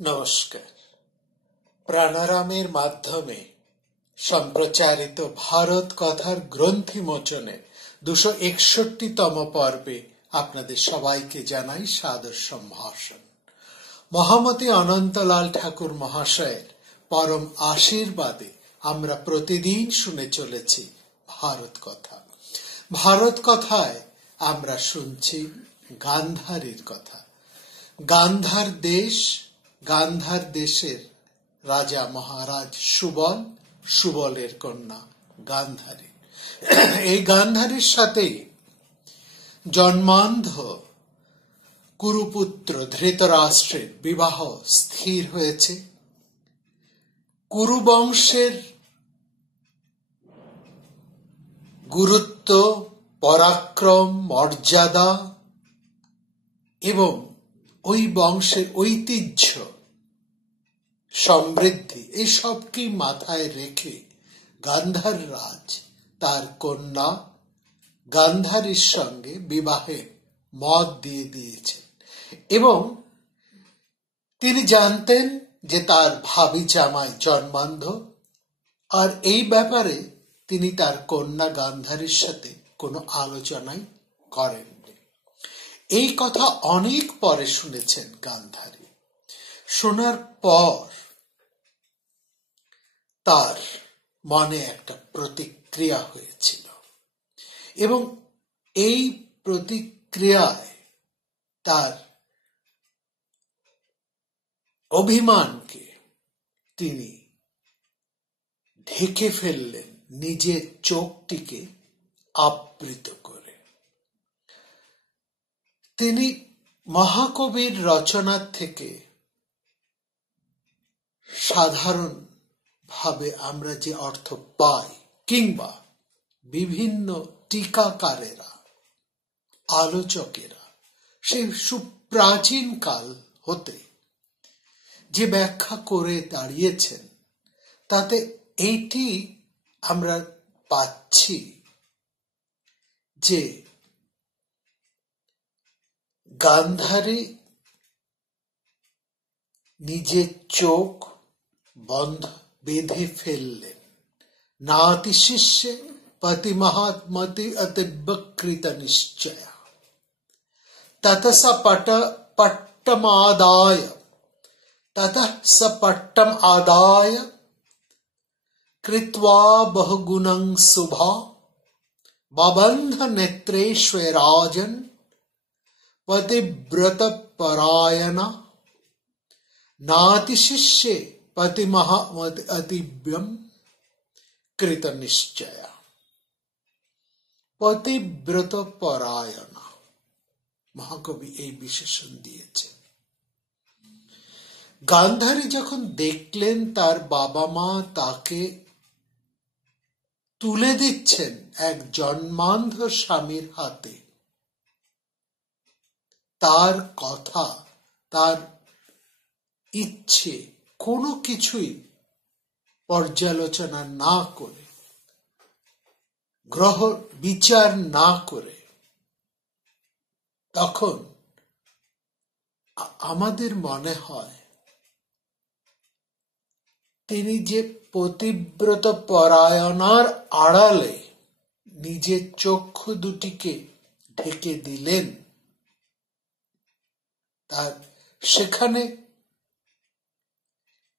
নমস্কার। প্রাণারামের মাধ্যমে সম্প্রচারিত ভারত কথার গ্রন্থি মোচনের 261তম পর্বে আপনাদের সবাইকে জানাই সাদর সম্ভাষণ। মহামতি অনন্তলাল ঠাকুর মহাশয়ের পরম আশীর্বাদে আমরা প্রতিদিন শুনে চলেছি ভারত কথা। ভারত কথায় আমরা শুনছি গান্ধারীর কথা। গান্ধার দেশ, গান্ধার দেশের রাজা মহারাজ সুবল, সুবলের কন্যা গান্ধারী। এই গান্ধারীর সাথেই জন্মান্ধ কুরুপুত্র ধৃতরাষ্ট্রের বিবাহ স্থির হয়েছে। কুরুবংশের গুরুত্ব, পরাক্রম, মর্যাদা এবং ওই বংশের ঐতিহ্য, সমৃদ্ধি এসবকে মাথায় রেখে গান্ধার রাজ তার কন্যা গান্ধারীর সঙ্গে বিবাহে মত দিয়ে দিয়েছেন এবং তিনি জানতেন যে তার ভাবি জামাই জন্মান্ধ, আর এই ব্যাপারে তিনি তার কন্যা গান্ধারীর সাথে কোনো আলোচনাই করেননি। এই কথা অনেক পরে শুনেছেন গান্ধারী। শোনার পর তার মনে একটা প্রতিক্রিয়া হয়েছিল এবং এই প্রতিক্রিয়ায় তার অভিমানকে তিনি ঢেকে ফেললেন নিজের চোখটিকে আবৃত করে। তিনি মহাকবির রচনার থেকে সাধারণ ভাবে আমরা যে অর্থ পাই, কিংবা বিভিন্ন টিকাকারেরা, আলোচকেরা সেই সুপ্রাচীন কাল হতে যে ব্যাখ্যা করে দাঁড়িয়েছেন, তাতে এইটি আমরা পাচ্ছি যে গান্ধারী নিজের চোখ বেঁধে ফেললেন। নাতি শিষ্যে পতি মহাত্মতি অতিবকৃত নিশ্চয় ততঃ স পট্টম আদায় কৃত্বা বহুগুণং শুভা ববন্ধ নেত্রেশ্বরাজন পতিব্রত পরায়ণ নাতি শিষ্যে পতি মহামতি অতিব্যম কৃত নিশ্চয়। পতিব্রত পরায়ণ মহাকবি এই বিশেষণ দিয়েছেন। গান্ধারী যখন দেখলেন তার বাবা মা তাকে তুলে দিচ্ছেন এক জন্মান্ধ স্বামীর হাতে, তার কথা, তার ইচ্ছে কোনো কিছুই পর্যালোচনা না করে, গ্রহ বিচার না করে, তখন আমাদের মনে হয় তিনি যে পতিব্রত পরায়ণার আড়ালে নিজের চক্ষু দুটিকে ঢেকে দিলেন, তার সেখানে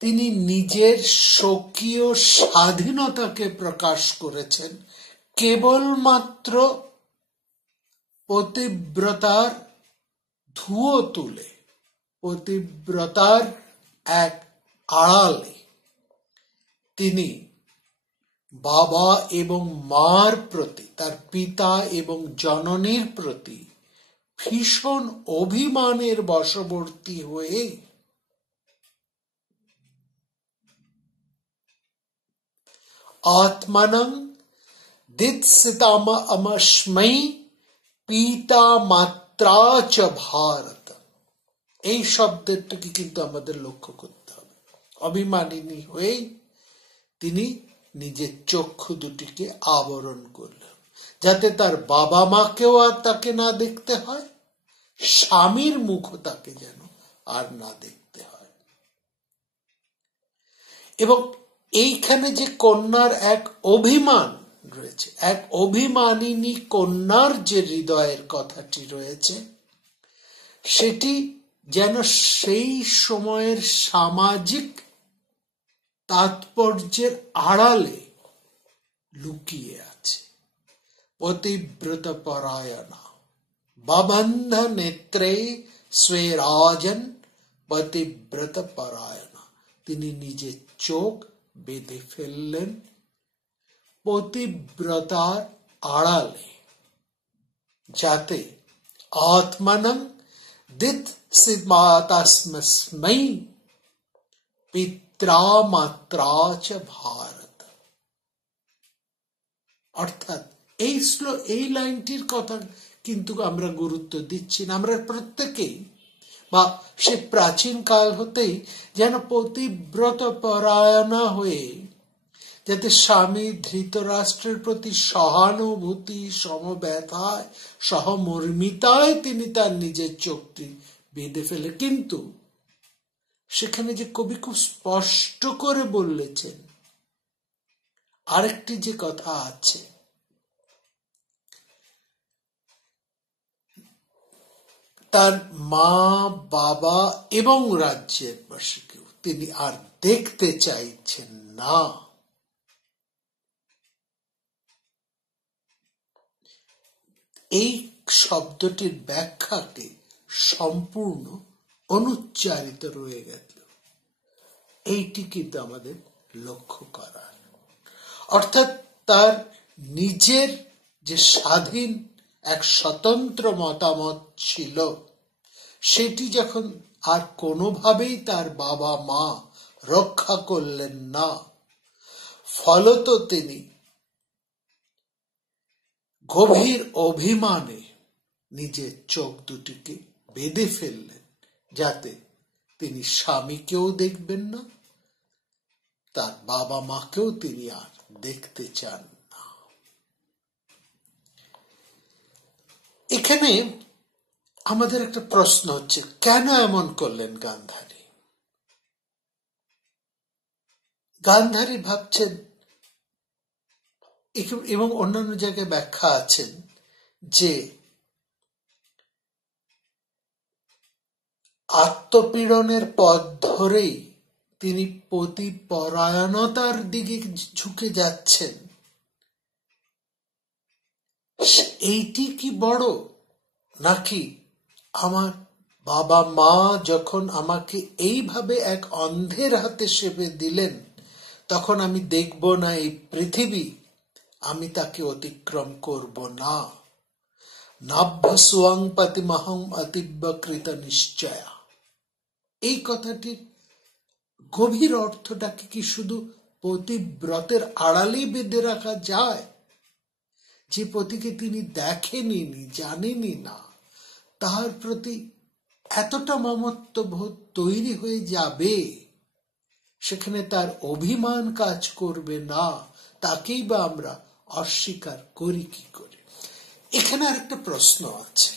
তিনি নিজের স্বকীয় স্বাধীনতাকে প্রকাশ করেছেন কেবলমাত্র পতিব্রতার ধুয়ো তুলে, পতিব্রতার এক আড়ালে তিনি বাবা এবং মার প্রতি, তার পিতা এবং জননীর প্রতি ভীষণ অভিমানের বশবর্তী হয়ে আত্মনং দিৎসিতাম আমস্মৈ পিতা মাত্রা চ ভারত, এই শব্দটাকে কিন্তু আমাদের লক্ষ্য করতে হবে। অভিমানিনী হয়ে তিনি নিজের চক্ষু দুটিকে আবরণ করলেন, যাতে তার বাবা মাকেও আর তাকে না দেখতে হয়, স্বামীর মুখও তাকে যেন আর না দেখতে হয়। এবং এইখানে যে কন্যার এক অভিমান রয়েছে, এক অভিমানিনী কন্যার যে হৃদয়ের কথাটি রয়েছে, সেটি যেন সেই সময়ের সামাজিক তাৎপর্যের আড়ালে লুকিয়ে আছে। পতিব্রত পরায়ণা বাবন্ধ নেত্রে স্বে রাজন পতিব্রত পরায়ণা। তিনি নিজের চোখ বেঁধে ফেললেন পতিব্রতার আড়ালে, যাতে আত্মনং দিত সিদ্ধাতাস্মৈ পিত্রা মাত্রা চ ভারত। অর্থাৎ এই লাইনটির কথা কিন্তু আমরা গুরুত্ব দিচ্ছি না। আমরা প্রত্যেকেই বা সে প্রাচীন কাল হতেই যেন পতিব্রত পরায়ণা হয়ে, যাতে স্বামী ধৃতরাষ্ট্রের প্রতি সহানুভূতি, সমব্যথায়, সহমর্মিতায় তিনি তার নিজের চোখটি বেঁধে ফেলে। কিন্তু সেখানে যে কবি খুব স্পষ্ট করে বললেছেন আরেকটি যে কথা আছে, তার মা, বাবা এবং রাজ্যের বাসীকেও তিনি আর দেখতে চাইছেন না। এই শব্দটির ব্যাখ্যাকে সম্পূর্ণ অনুচ্চারিত রয়ে গেল, এইটি কিন্তু আমাদের লক্ষ্য করার। অর্থাৎ তার নিজের যে স্বাধীন এক স্বতন্ত্র মতামত ছিল, সেটি যখন আর কোনোভাবেই তার বাবা মা রক্ষা করলেন না, ফলত তিনি গভীর অভিমানে নিজের চোখ দুটিকে বেঁধে ফেললেন, যাতে তিনি স্বামীকেও দেখবেন না, তার বাবা মাকেও তিনি আর দেখতে চান না। এখানে আমাদের একটা প্রশ্ন হচ্ছে, কেন এমন করলেন গান্ধারী? গান্ধারী ভাবছেন, এবং অন্যান্য জায়গায় ব্যাখ্যা আছেন, যে আত্মপীড়নের পথ ধরেই তিনি পতিপরায়ণতার দিকে ঝুঁকে যাচ্ছেন। এইটি কি বড়, নাকি আমার বাবা মা যখন আমাকে এইভাবে এক অন্ধের হাতে সেপে দিলেন, তখন আমি দেখব না এই পৃথিবী, আমি তাকে অতিক্রম করব না। নাভ্যসুয়াং পতিমহং অতিব্যকৃত নিশ্চয়া। এই কথাটির গভীর অর্থটাকে কি শুধু পতিব্রতের আড়ালেই বেঁধে রাখা যায়? যে পতিকে তিনি দেখেনি, জানেনি না, তার প্রতি এতটা মমত্ববোধ তৈরি হয়ে যাবে, সেখানে তার অভিমান কাজ করবে না, তাকেই বা আমরা অস্বীকার করি কি করে? এখানে আরেকটা প্রশ্ন আছে।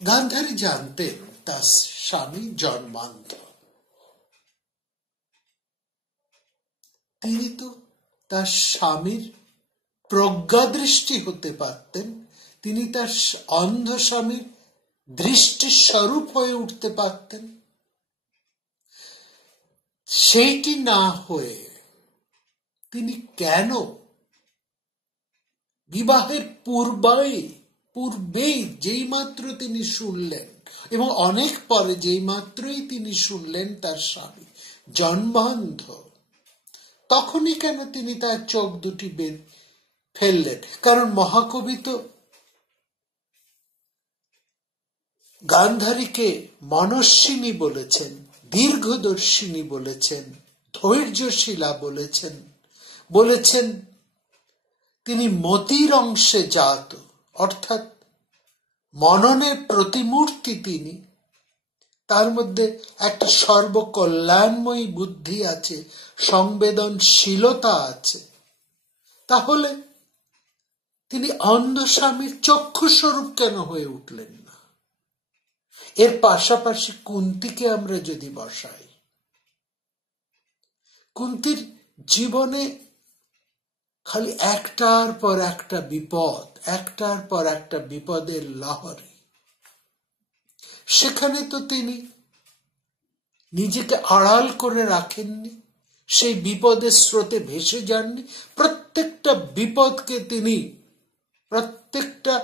গান্ধারী জানতেন তার স্বামী জন্মান্ধ। তিনি তো তার স্বামীর প্রজ্ঞাদৃষ্টি হতে পারতেন, তিনি তার অন্ধ স্বামীর দৃষ্টির স্বরূপ হয়ে উঠতে পারতেন। সেইটি না হয়ে তিনি কেন বিবাহের পূর্বেই যেই মাত্র তিনি শুনলেন, এবং অনেক পরে যেই মাত্রই তিনি শুনলেন তার স্বামী জন্মান্ধ, তখনই কেন তিনি তার চোখ দুটি ফেললেন? কারণ মহাকবি তো গান্ধারীকে মনস্বিনী বলেছেন, দীর্ঘদর্শিনী বলেছেন, ধৈর্যশীলা বলেছেন তিনি মতির অংশে জাত, অর্থাৎ মননের প্রতিমূর্তি তিনি। তার মধ্যে একটা সর্বকল্যাণময়ী বুদ্ধি আছে, সংবেদনশীলতা আছে। তাহলে তিনি অন্ধ স্বামীর চক্ষুস্বরূপ কেন হয়ে উঠলেন না? এর পাশাপাশি কুন্তিকে আমরা যদি বসাই, কুন্তির জীবনে খালি একটার পর একটা বিপদ, একটার পর একটা বিপদের লহরী। সেখানে তো তিনি নিজেকে আড়াল করে রাখেননি, সেই বিপদের স্রোতে ভেসে যাননি। প্রত্যেকটা বিপদকে তিনি, প্রত্যেকটা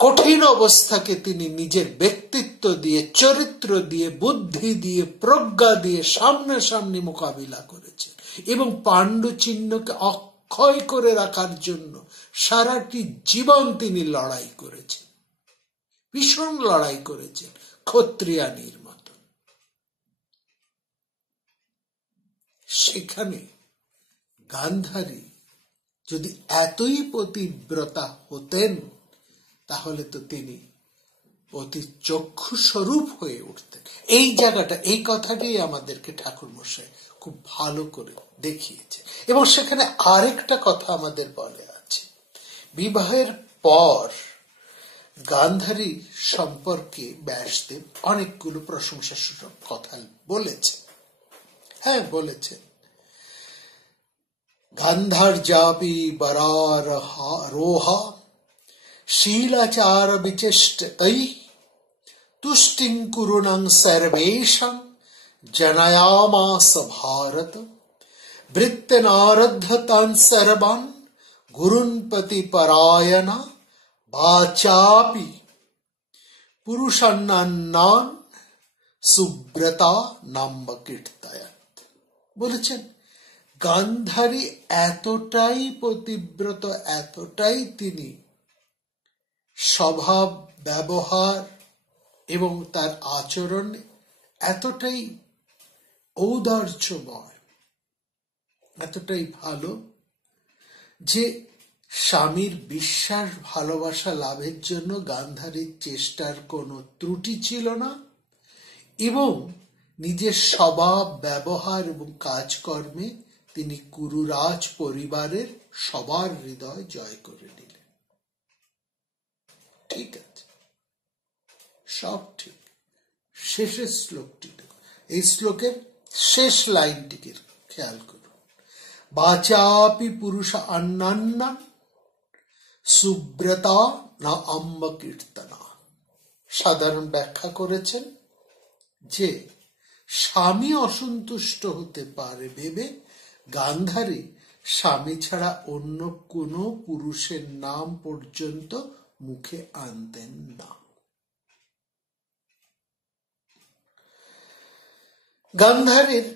কঠিন অবস্থাকে তিনি নিজের ব্যক্তিত্ব দিয়ে, চরিত্র দিয়ে, বুদ্ধি দিয়ে, প্রজ্ঞা দিয়ে সামনাসামনি মোকাবিলা করেছেন এবং পাণ্ডু চিহ্নকে অক্ষয় করে রাখার জন্য সারাটি জীবন তিনি লড়াই করেছেন, ভীষণ লড়াই করেছেন, ক্ষত্রিয়ানীর মতো। সেখানে গান্ধারী যদি এতই পতিব্রতা হতেন, তাহলে তো তিনি অতি চক্ষু স্বরূপ হয়ে উঠতেন। এই জায়গাটা, এই কথাটি আমাদেরকে ঠাকুর মশাই খুব ভালো করে দেখিয়েছে। এবং সেখানে আরেকটা কথা আমাদের বলে আছে, বিবাহের পর গান্ধারী সম্পর্কে ব্যাসদেব অনেকগুলো প্রশংসাসূচক কথা বলেছেন। হ্যাঁ, বলেছেন, গান্ধার্যাপি বরারোহা शीलाचार विचेष्टतै तुष्टिं कुरुणं सर्वेषां जनयामास भारत वृत्तनारद्ध तान् सर्वान् गुरुन्पति परायणा वाचापि पुरुषान्नान् सुब्रता नाम कीर्तयत्। বলেছেন গান্ধারী এতটাই পতিব্রত, এতটাই তিনি স্বভাব, ব্যবহার এবং তার আচরণ এতটাই ঔদার্যময়, এতটাই ভালো যে স্বামীর বিশ্বাস, ভালোবাসা লাভের জন্য গান্ধারীর চেষ্টার কোনো ত্রুটি ছিল না এবং নিজের স্বভাব, ব্যবহার এবং কাজকর্মে তিনি কুরুরাজ পরিবারের সবার হৃদয় জয় করে নিলেন। ঠিক আছে, সব ঠিক। শেষের শ্লোকটি, এই শ্লোকের শেষ লাইনটিকে খেয়াল করুন, বাচাপি পুরুষ অন্যান্না সুব্রতা না আম্ব কীর্তনা। সাধারণ ব্যাখ্যা করেছেন যে স্বামী অসন্তুষ্ট হতে পারে ভেবে গান্ধারী স্বামী ছাড়া অন্য কোনো পুরুষের নাম পর্যন্ত মুখে আনতেন না। গান্ধারীর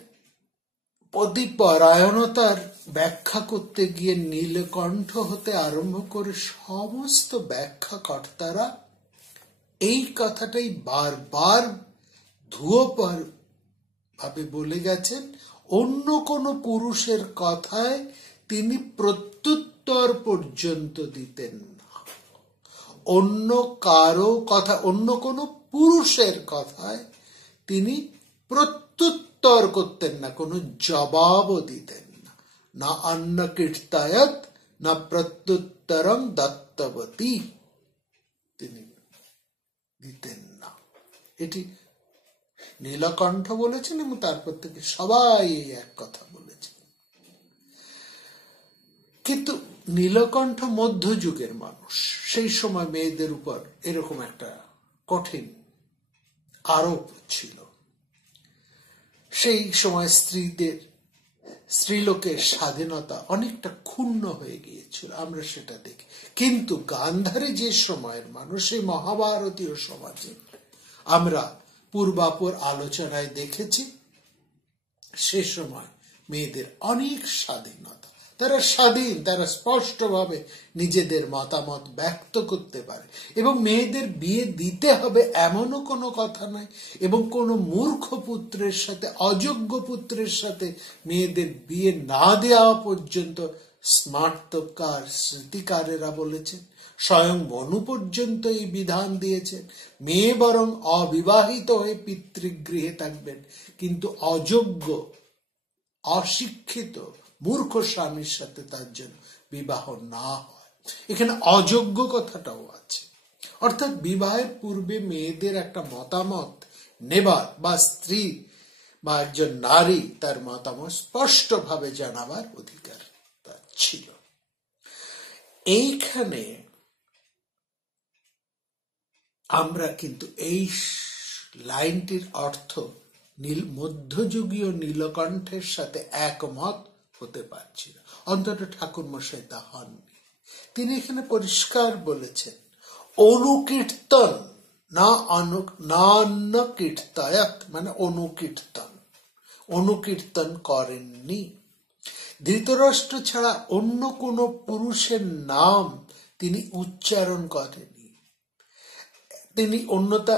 পতিপরায়ণতার ব্যাখ্যা করতে গিয়ে নীলকণ্ঠ হতে আরম্ভ করে সমস্ত ব্যাখ্যাকর্তারা এই কথাটাই বারবার ধুয়োপর ভাবে বলে গেছেন, অন্য কোনো পুরুষের কথায় তিনি প্রত্যুত্তর পর্যন্ত দিতেন না, অন্য কারো কথা, অন্য কোনো পুরুষের কথায় তিনি প্রত্যুত্তর করতেন না, কোনো জবাবও দিতেন না। না অন্ন কীর্তায়ত না প্রত্যুত্তরং দত্তবতী, তিনি দিতেন না। এটি নীলকণ্ঠ বলেছেন এবং তারপর থেকে সবাই এক কথা বলেছেন। কিন্তু নীলকণ্ঠ মধ্যযুগের মানুষ, সেই সময় মেয়েদের উপর এরকম একটা কঠিন আরোপ ছিল। সেই সময় স্ত্রীলোকের স্বাধীনতা অনেকটা ক্ষুণ্ণ হয়ে গিয়েছিল, আমরা সেটা দেখি। কিন্তু গান্ধারী যে সময়ের মানুষ, সেই মহাভারতীয় সমাজে আমরা পূর্বাপর আলোচনায় দেখেছি, সে সময় মেয়েদের অনেক স্বাধীনতা, তারা স্বাধীন, তারা স্পষ্টভাবে নিজেদের মতামত ব্যক্ত করতে পারে এবং মেয়েদের বিয়ে দিতে হবে এমনও কোনো কথা নাই এবং কোনো মূর্খ পুত্রের সাথে, অযোগ্য পুত্রের সাথে মেয়েদের বিয়ে না দেওয়া পর্যন্ত স্মার্তকার, স্মৃতিকারেরা বলেছেন। স্বয়ং মনু পর্যন্ত এই বিধান দিয়েছেন, মেয়ে বরং অবিবাহিত হয়ে পিতৃগৃহে থাকবেন, কিন্তু অযোগ্য, অশিক্ষিত, মূর্খ স্বামীর সাথে তার জন্য বিবাহ না হয়। এখানে অযোগ্য কথাটাও আছে, অর্থাৎ বিবাহের পূর্বে মেয়েদের একটা মতামত নেবার বা স্ত্রী বা একজন নারী তার মতামত স্পষ্টভাবে জানাবার অধিকার তার ছিল। এইখানে আমরা কিন্তু এই লাইনটির অর্থ মধ্যযুগীয় নীলকণ্ঠের সাথে একমত হতে পারছি না, অন্তত ঠাকুর মশাই তা হননি। তিনি এখানে পরিষ্কার বলেছেন অনুকীর্তন না অন্য কীর্তয়াত, মানে অনুকীর্তন করেননি। ধৃতরাষ্ট্র ছাড়া অন্য কোন পুরুষের নাম তিনি উচ্চারণ করেননি, তিনি অন্যতা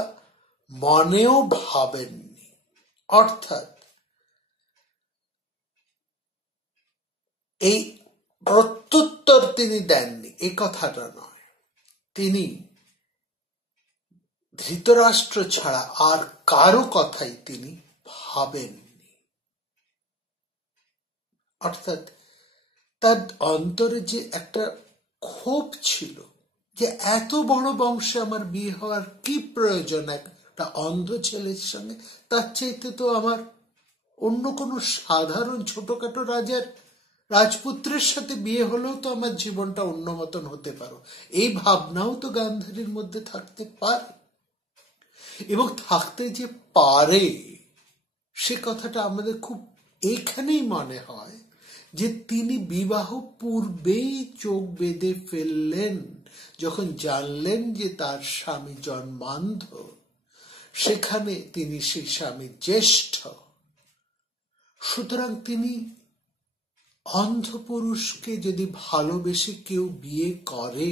মনেও ভাবেননি। অর্থাৎ এই প্রত্যুত্তর তিনি দেননি এই কথাটা নয়, তিনি ধৃতরাষ্ট্র ছাড়া আর কারো কথাই তিনি ভাবেননি। অর্থাৎ তার অন্তরে যে একটা ক্ষোভ ছিল যে এত বড় বংশে আমার বিয়ে হওয়ার কি প্রয়োজন একটা অন্ধ ছেলের সঙ্গে, তার চাইতে তো আমার অন্য কোনো সাধারণ ছোটখাটো রাজপুত্রের সাথে বিয়ে হলেও তো আমার জীবনটা অন্য মতন হতে পারো, এই ভাবনাও তো গান্ধারীর মধ্যে থাকতে পারে। এবং থাকতে যে পারে সে কথাটা আমাদের খুব এখানেই মনে হয় যে তিনি বিবাহ পূর্বেই চোখ বেঁধে ফেললেন যখন জানলেন যে তার স্বামী জন্মান্ধ, সেখানে তিনি সেই স্বামীর জ্যেষ্ঠ, সুতরাং তিনি অন্ধ পুরুষকে যদি ভালোবেসে কেউ বিয়ে করে,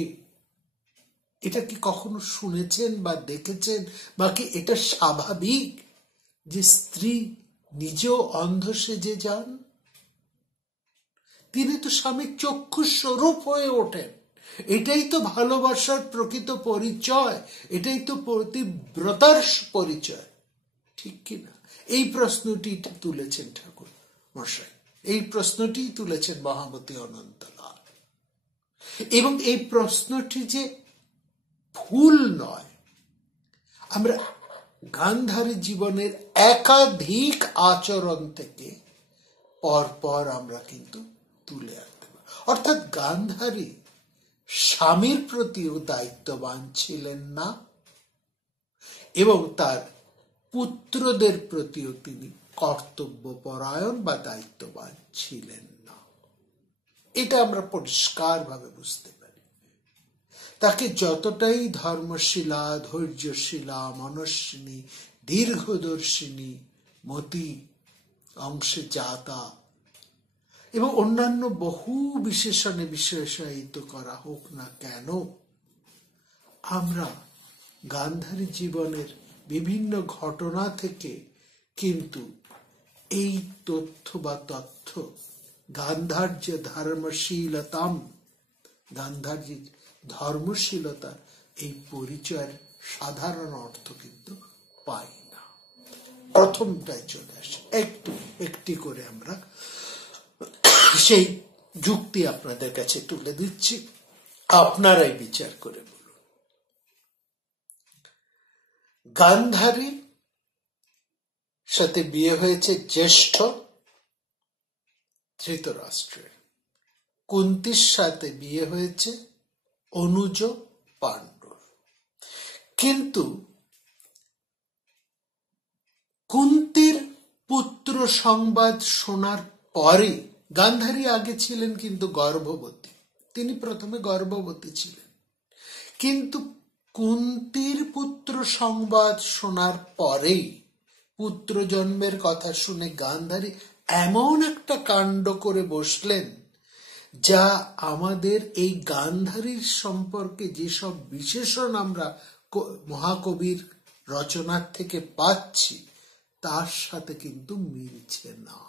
এটা কি কখনো শুনেছেন বা দেখেছেন, বা কি এটা স্বাভাবিক যে স্ত্রী নিজেও অন্ধ সেজে যান? তিনি তো স্বামীর চক্ষু স্বরূপ হয়ে ওঠেন। এটাই তো ভালোবাসার প্রকৃত পরিচয়, এটাই তো পতিব্রতার পরিচয়, ঠিক কিনা? এই প্রশ্নটি তুলেছেন ঠাকুর মশাই, এই প্রশ্নটি তুলেছেন মহামতি অনন্তলাল। এবং এই প্রশ্নটি যে ভুল নয়, আমরা গান্ধারী জীবনের একাধিক আচরণ থেকে পরপর আমরা কিন্তু তুলে আনতে পারি। অর্থাৎ গান্ধারী স্বামীর প্রতিও দায়িত্ববান ছিলেন না এবং তার পুত্রদের প্রতিও তিনি কর্তব্যপরায়ণ বা দায়িত্ববান ছিলেন না, এটা আমরা পরিষ্কারভাবে বুঝতে পারি। তাকে যতটাই ধর্মশীলা, ধৈর্যশীলা, মনস্বিনী, দীর্ঘদর্শিনী, মতি, অংশে জাতা এবং অন্যান্য বহু বিশেষণে বিশেষায়িত করা হোক না কেন, আমরা গান্ধারী জীবনের বিভিন্ন ঘটনা থেকে কিন্তু এই তথ্য গান্ধার্য ধর্মশীলতাম, গান্ধারীর ধর্মশীলতার এই পরিচয়ের সাধারণ অর্থ কিন্তু পাই না। প্রথমটাই চলে আসে, একটি করে আমরা সেই যুক্তি আপনাদের কাছে তুলে দিচ্ছি, আপনারাই বিচার করে বলুন। গান্ধারীর সাথে বিয়ে হয়েছে জ্যেষ্ঠ ধৃতরাষ্ট্রের, কুন্তির সাথে বিয়ে হয়েছে অনুজ পাণ্ডুর। কিন্তু কুন্তির পুত্র সংবাদ শোনার পরে, গান্ধারী আগে ছিলেন কিন্তু গর্ভবতী, তিনি প্রথমে গর্ভবতী ছিলেন, কিন্তু কুন্তির পুত্র সংবাদ শোনার পরেই, পুত্র জন্মের কথা শুনে গান্ধারী এমন একটা কাণ্ড করে বসলেন যা আমাদের এই গান্ধারীর সম্পর্কে যেসব বিশেষণ আমরা মহাকবির রচনার থেকে পাচ্ছি তার সাথে কিন্তু মিলছে না।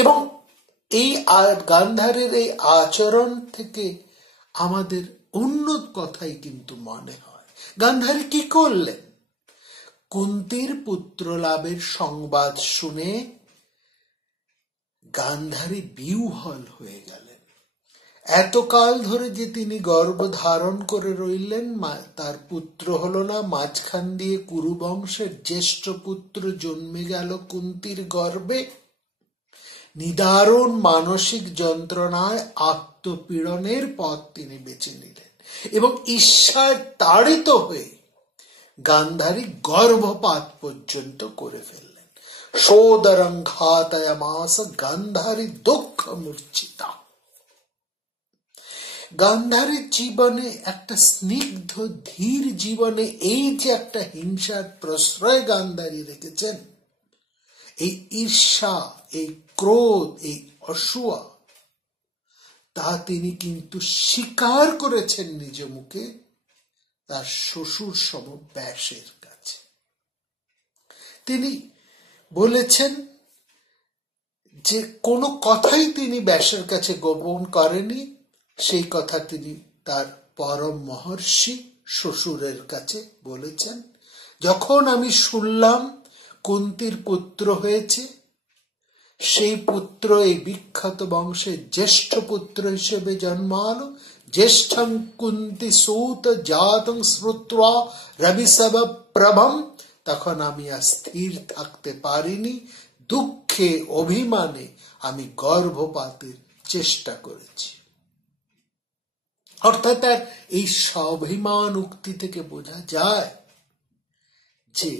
এবং এই গান্ধারীর এই আচরণ থেকে আমাদের অন্য কথাই কিন্তু মনে হয়। গান্ধারী কি করলেন? কুন্তির পুত্র লাভের সংবাদ শুনে গান্ধারী বিহ্বল হয়ে গেলেন এতকাল ধরে যে তিনি গর্ভ ধারণ করে রইলেন, তার পুত্র হলো না, মাঝখান দিয়ে কুরু বংশের জ্যেষ্ঠ পুত্র জন্মে গেল কুন্তির গর্ভে। নিদারুণ মানসিক যন্ত্রণায় আত্মপীড়নের পথ তিনি বেছে নিলেন এবং ঈর্ষার তাড়িত হয়ে গান্ধারী গর্ভপাত পর্যন্ত করে ফেললেন। সোদরং ঘাতয়ামাস গান্ধারী দুঃখ মূর্ছিতা। গান্ধারীর জীবনে একটা স্নিগ্ধ ধীর জীবনে এই যে একটা হিংসার প্রশ্রয় গান্ধারী রেখেছেন, এই ঈর্ষা, এই ক্রোধ, এই অসূয়া, তা তিনি কিন্তু স্বীকার করেছেন নিজ মুখে তার শ্বশুর সম ব্যাসের কাছে। তিনি বলেছেন যে কোনো কথাই তিনি ব্যাসের কাছে গোপন করেনি, সেই কথা তিনি তার পরম মহর্ষি শ্বশুরের কাছে বলেছেন। যখন আমি শুনলাম কুন্তির পুত্র হয়েছে, সেই পুত্র এই বিখ্যাত বংশের জ্যেষ্ঠ পুত্র হিসেবে জন্মালো, জ্যেষ্ঠং কুন্তি সূত জাতং শ্রুত্বা রবিসব প্রভম, তখন আমি আর স্থির থাকতে পারিনি, দুঃখে অভিমানে আমি গর্ভপাতের চেষ্টা করেছি। অর্থাৎ তার এই স্বাভিমান উক্তি থেকে বোঝা যায় যে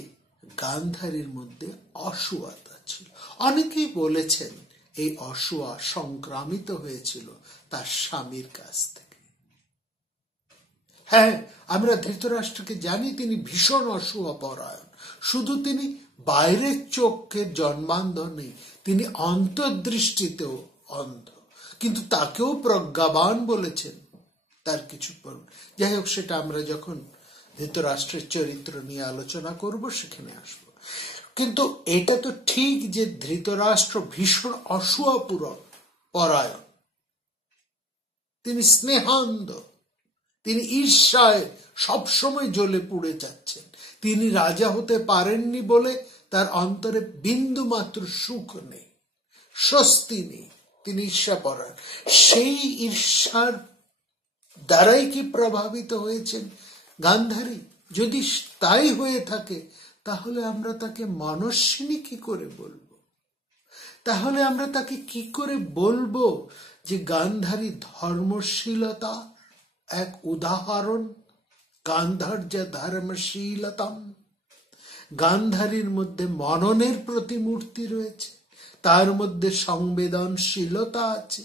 গান্ধারীর মধ্যে অসূয়াতা ছিল। অনেকেই বলেছেন এই অসূয়া সংক্রামিত হয়েছিল তার স্বামীর কাছ থেকে। হ্যাঁ, আমরা ধৃতরাষ্ট্রকে জানি তিনি ভীষণ অসূয়া পরায়ণ। শুধু তিনি বাইরের চোখের জন্মান্ধ নেই, তিনি অন্তর্দৃষ্টিতেও অন্ধ, কিন্তু তাকেও প্রজ্ঞাবান বলেছেন তার কিছু পর। যাই হোক, সেটা আমরা যখন ধৃতরাষ্ট্রের চরিত্র নিয়ে আলোচনা করব সেখানে আসব। কিন্তু এটা তো ঠিক যে ধৃতরাষ্ট্র ভীষণ অসূয়া পরায়ণ, তিনি স্নেহান্ধ, তিনি ঈর্ষায় সবসময় জ্বলে পুড়ে যাচ্ছেন। তিনি রাজা হতে পারেননি বলে তার অন্তরে বিন্দু মাত্র সুখ নেই, স্বস্তি নেই, তিনি ঈর্ষাপরায়ণ। সেই ঈর্ষার দ্বারাই কি প্রভাবিত হয়েছেন গান্ধারী? যদি তাই হয়ে থাকে তাহলে আমরা তাকে মনস্বিনী কি করে বলবো? তাহলে আমরা তাকে কি করে বলবো যে গান্ধারী ধর্মশীলতা এক উদাহরণ, গান্ধার্য ধর্মশীলতাম। গান্ধারীর মধ্যে মননের প্রতিমূর্তি রয়েছে, তার মধ্যে সংবেদনশীলতা আছে,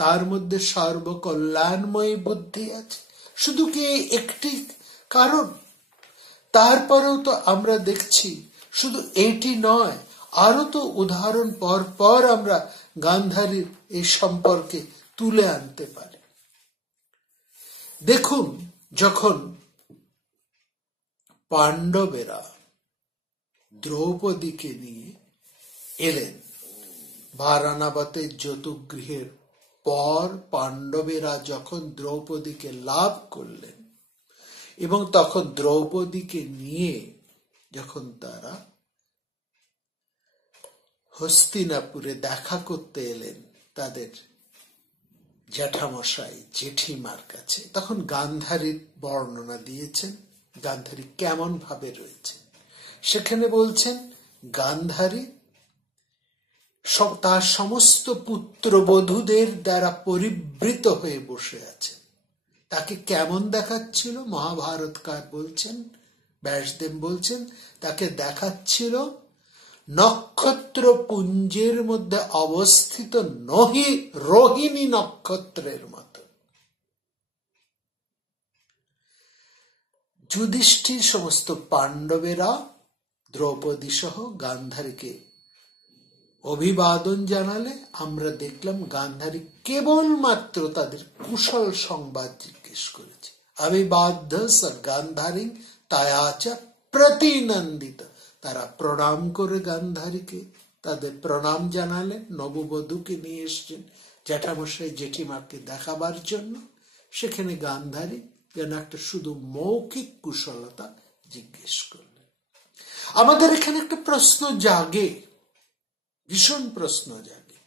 তার মধ্যে সর্বকল্যাণময় বুদ্ধি আছে। শুধু কি একটি কারণ? তারপরেও তো আমরা দেখছি শুধু এটি নয়, আরো তো উদাহরণ পর পর আমরা গান্ধারীর এই সম্পর্কে তুলে আনতে পারি। দেখুন, যখন পাণ্ডবেরা দ্রৌপদীকে নিয়ে এলেন বারানাবতের যতুগৃহের পর, পাণ্ডবেরা যখন দ্রৌপদীকে লাভ করলেন এবং তখন দ্রৌপদীকে নিয়ে যখন তারা হস্তিনাপুরে দেখা করতে এলেন তাদের জ্যাঠামশাই জেঠিমার কাছে, তখন গান্ধারীর বর্ণনা দিয়েছেন গান্ধারী কেমন ভাবে রয়েছে। সেখানে বলছেন গান্ধারী তার সমস্ত পুত্রবধূদের দ্বারা পরিবৃত হয়ে বসে আছেন। তাকে কেমন দেখাচ্ছিল? মহাভারতকার বলছেন, ব্যাসদেব বলছেন, তাকে দেখাচ্ছিল নক্ষত্র পুঞ্জের মধ্যে অবস্থিত রোহিণী নক্ষত্রের মতো। যুধিষ্ঠির সমস্ত পাণ্ডবেরা দ্রৌপদী সহ গান্ধারীকে অভিবাদন জানালে আমরা দেখলাম গান্ধারী কেবলমাত্র তাদের কুশল সংবাদ জিজ্ঞেস করেছে। অভিবাদ্য স গান্ধারী তায়াচা প্রতিনন্দিত, তারা প্রণাম করে গান্ধারীকে তাদের প্রণাম জানালেন। নববধূকে নিয়ে এসছেন জ্যাঠামশাই জেঠিমাকে দেখাবার জন্য। সেখানে গান্ধারী যেন একটা শুধু মৌখিক কুশলতা জিজ্ঞেস করলেন। আমাদের এখানে একটা প্রশ্ন জাগে, ভীষণ প্রশ্ন জাগে,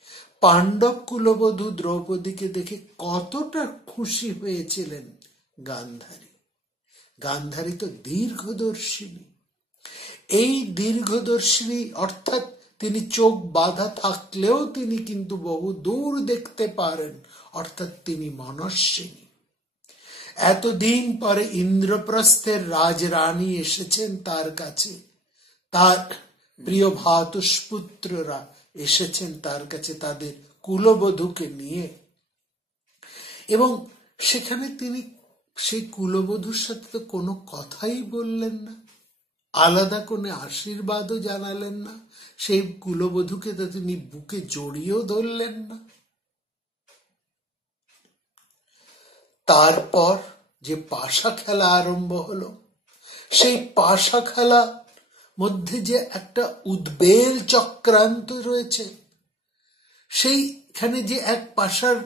পাণ্ডব কুলবধূ দ্রৌপদীকে দেখে কতটা খুশি হয়েছিলেন গান্ধারী। গান্ধারী তো দীর্ঘদর্শিনী। এই দীর্ঘদর্শিনী অর্থাৎ তিনি চোখ বাঁধা থাকলেও তিনি কিন্তু বহু দূর দেখতে পারেন, অর্থাৎ তিনি মনস্বিনী। এতদিন পরে ইন্দ্রপ্রস্থের রাজরানী এসেছেন তার কাছে, তার প্রিয় ভ্রাতুষ্পুত্ররা এসেছেন তার কাছে তাদের কুলবধূকে নিয়ে, এবং সেখানে তিনি সেই কুলবধূর সাথে তো কোনো কথাই বললেন না, আলাদা কোনো আশীর্বাদও জানালেন না, সেই কুলবধূকে তো তিনি বুকে জড়িয়েও ধরলেন না। তারপর যে পাশা খেলা আরম্ভ হলো, সেই পাশা খেলা মধ্যে যে একটা উদ্বেল চক্রান্ত রয়েছে, সেইখানে যে এক পাশার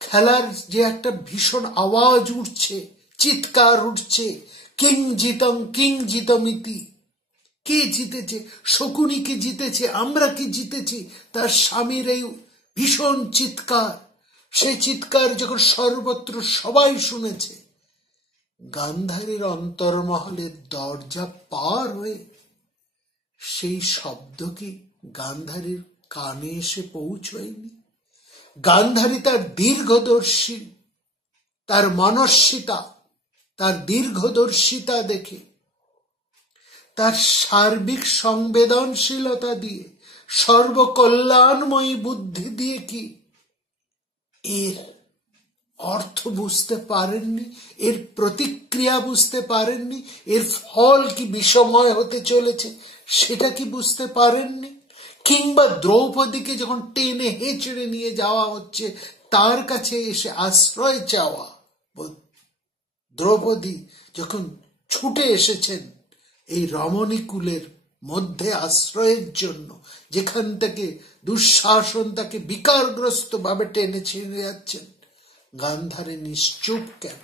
খেলার যে একটা ভীষণ আওয়াজ উঠছে, চিৎকার উঠছে, কিং জিতম কিং জিতমিতি, কে জিতেছে, শকুনি কি জিতেছে, আমরা কি জিতেছি, তার স্বামীর এই ভীষণ চিৎকার, সেই চিৎকার যখন সর্বত্র সবাই শুনেছে, গান্ধারীর অন্তর্মহলের দরজা পার হয়ে সেই শব্দ কি গান্ধারীর কানে এসে পৌঁছয়নি? গান্ধারী তার দীর্ঘদর্শী, তার মনস্বিতা, তার দীর্ঘদর্শিতা দেখে, তার সার্বিক সংবেদনশীলতা দিয়ে, সর্বকল্যাণময়ী বুদ্ধি দিয়ে কি এর অর্থ বুঝতে পারেননি, এর প্রতিক্রিয়া বুঝতে পারেননি, এর ফল কি বিষময় হতে চলেছে সেটা কি বুঝতে পারেননি? কিংবা দ্রৌপদীকে যখন টেনে হেঁচড়ে নিয়ে যাওয়া হচ্ছে, তার কাছে এসে আশ্রয় চাওয়া, দ্রৌপদী যখন ছুটে এসেছেন এই রমণীকুলের মধ্যে আশ্রয়ের জন্য, যেখান থেকে দুঃশাসন তাকে বিকারগ্রস্ত ভাবে টেনে ছিঁড়ে যাচ্ছেন, গান্ধারী নিশ্চুপ কেন?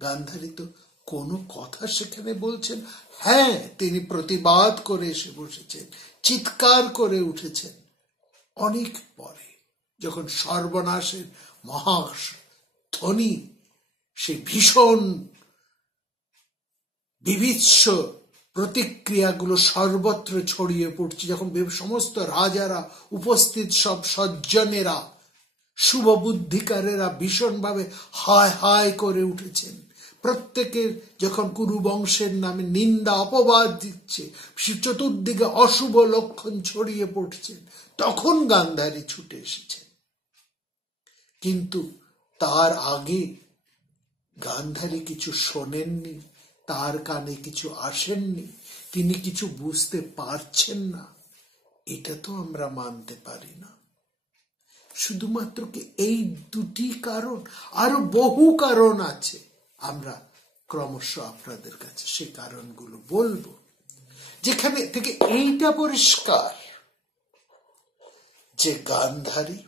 গান্ধারী তো কোনো কথা সেখানে বলছেন? হ্যাঁ, তিনি প্রতিবাদ করে এসে বসেছেন, চিৎকার করে উঠেছেন। অনেক পরে যখন সর্বনাশের মহাধ্বনি, সে ভীষণ বিভৎস প্রতিক্রিয়াগুলো সর্বত্র ছড়িয়ে পড়ছে, যখন সমস্ত রাজারা উপস্থিত সব সজ্জনেরা, শুভবুদ্ধিকারেরা ভীষণভাবে হায় হায় করে উঠেছেন, প্রত্যেকের যখন কুরু বংশের নামে নিন্দা অপবাদ দিচ্ছে, চতুর্দিকে অশুভ লক্ষণ ছড়িয়ে পড়ছেন, তখন গান্ধারী ছুটে এসেছেন। কিন্তু তার আগে গান্ধারী কিছু শোনেননি, তার কানে কিছু আসেননি, তিনি কিছু বুঝতে পারছেন না, এটা তো আমরা মানতে পারি না। শুধুমাত্র কি এই দুটি কারণ? আরো বহু কারণ আছে, আমরা ক্রমশ আপনাদের কাছে সেই কারণগুলো বলবো, যেখানে থেকে এইটা পরিষ্কার যে গান্ধারী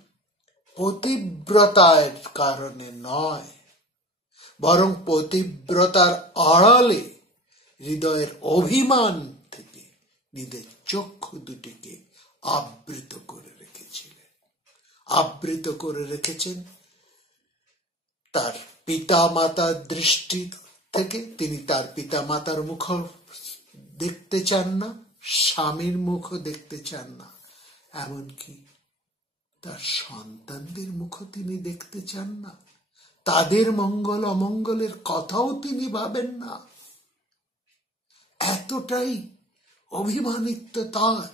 পতিব্রতার কারণে নয়, বরং পতিব্রতার আড়ালে হৃদয়ের অভিমান থেকে নিজের চক্ষু দুটিকে আবৃত করে রেখেছিলেন। আবৃত করে রেখেছেন তার পিতা মাতার দৃষ্টি থেকে। তিনি তার পিতা মাতার মুখ দেখতে চান না, স্বামীর মুখও দেখতে চান না, এমনকি তার সন্তানদের মুখও তিনি দেখতে চান না, তাদের মঙ্গল অমঙ্গলের কথাও তিনি ভাবেন না। এতটাই অভিমানিত তার,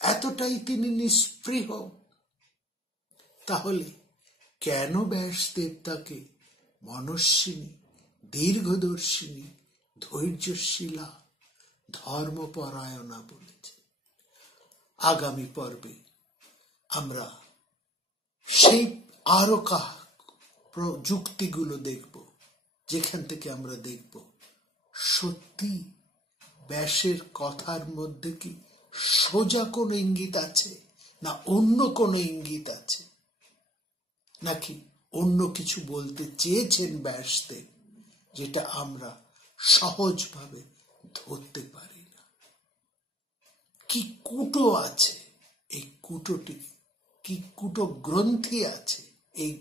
এতটাই তিনি নিস্পৃহ। তাহলে কেন ব্যাসদেব তাকে মনস্বিনী, দীর্ঘদর্শিনী, ধৈর্যশীলা, ধর্মপরায়ণা বলেছে? আগামী পর্বে আমরা সেই আরো যুক্তিগুলো দেখব, যেখান থেকে আমরা দেখব সত্যি ব্যাসের কথার মধ্যে কি সোজা কোনো ইঙ্গিত আছে, না অন্য কোনো ইঙ্গিত আছে, নাকি অন্য কিছু বলতে চেয়েছেন ব্যাসদেব, যেটা আমরা সহজভাবে ধরতে পারি না। কি কুটো আছে, এই কুটোটি কি কুটগ্রন্থি আছে এই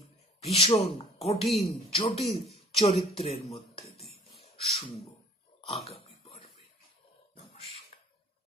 ভীষণ কঠিন জটিল চরিত্রের মধ্যে দিয়ে শুনবো আগামী